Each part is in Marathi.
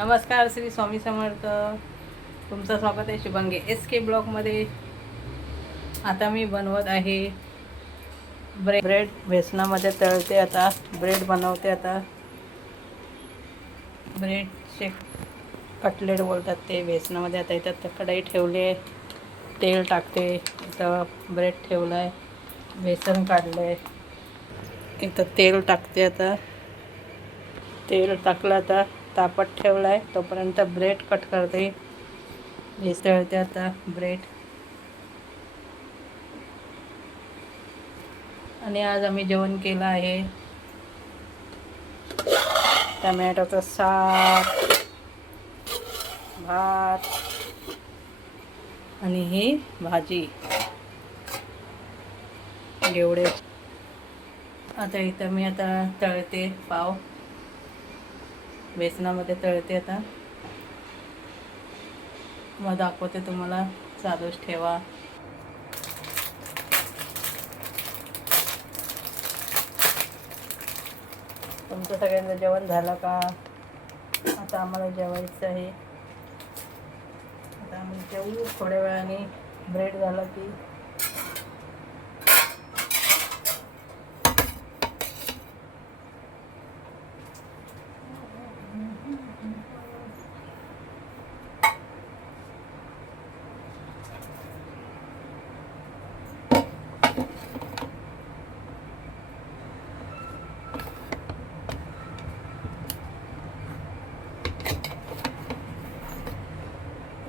नमस्कार श्री स्वामी समर्थ. तुमचं स्वागत आहे शुभंगे. एस के ब्लॉकमध्ये आता मी बनवत आहे ब्रेड ब्रेड बेसनामध्ये तळते आता. ब्रेड बनवते आता. ब्रेडचे कटलेट बोलतात ते. बेसनामध्ये आता इथं कढाई ठेवली आहे. तेल टाकते. इथं ब्रेड ठेवलं आहे बेसन काढलं आहे इथं तेल टाकते आता. तेल टाकलं आता. तापत ठेवलं आहे तोपर्यंत ब्रेड कट करते. तळते आता ब्रेड. आणि आज आम्ही जेवण केलं आहे. टमॅटोचं साग भात. आणि ही भाजी. एवढे आता इथं मी आता तळते पाव. बेसनामध्ये तळते आता. मग दाखवते तुम्हाला. चालूच ठेवा. तुमचं सगळ्यांचं जेवण झालं का? आता आम्हाला जेवायचं आहे. आता आम्ही जेवू. थोड्या वेळाने. ब्रेड झाला की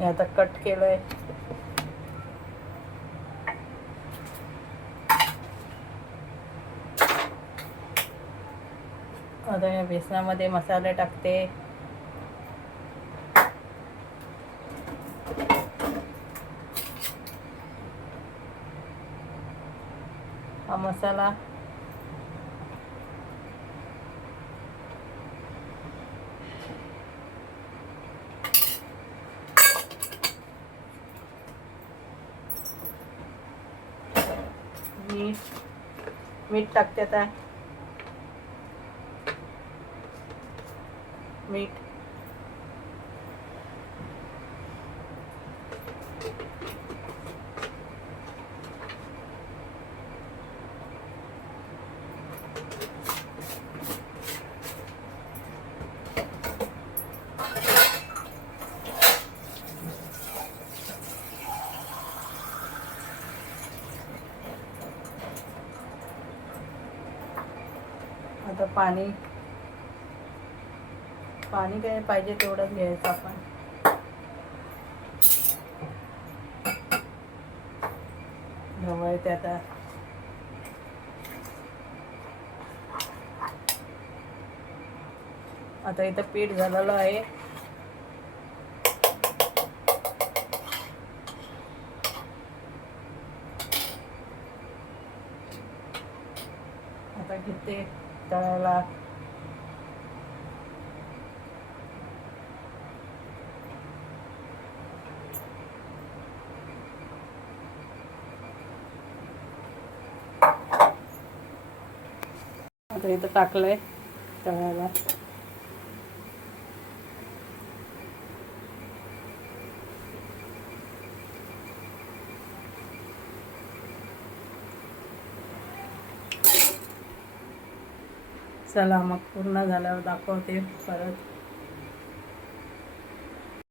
मी आता कट केलंय. आता या बेसनामध्ये मसाले टाकते. हा मसाला मीठ मीठ टाकते आता. मीठ. आता पाणी पाणी काय पाहिजे तेवढंच घ्यायचं आपण. ढवळते आता आता इथं पीठ झालेलं आहे. आता घेते. तळायला आता इथं टाकलंय तळायला चला मग पूर्ण झाल्यावर दाखवते परत.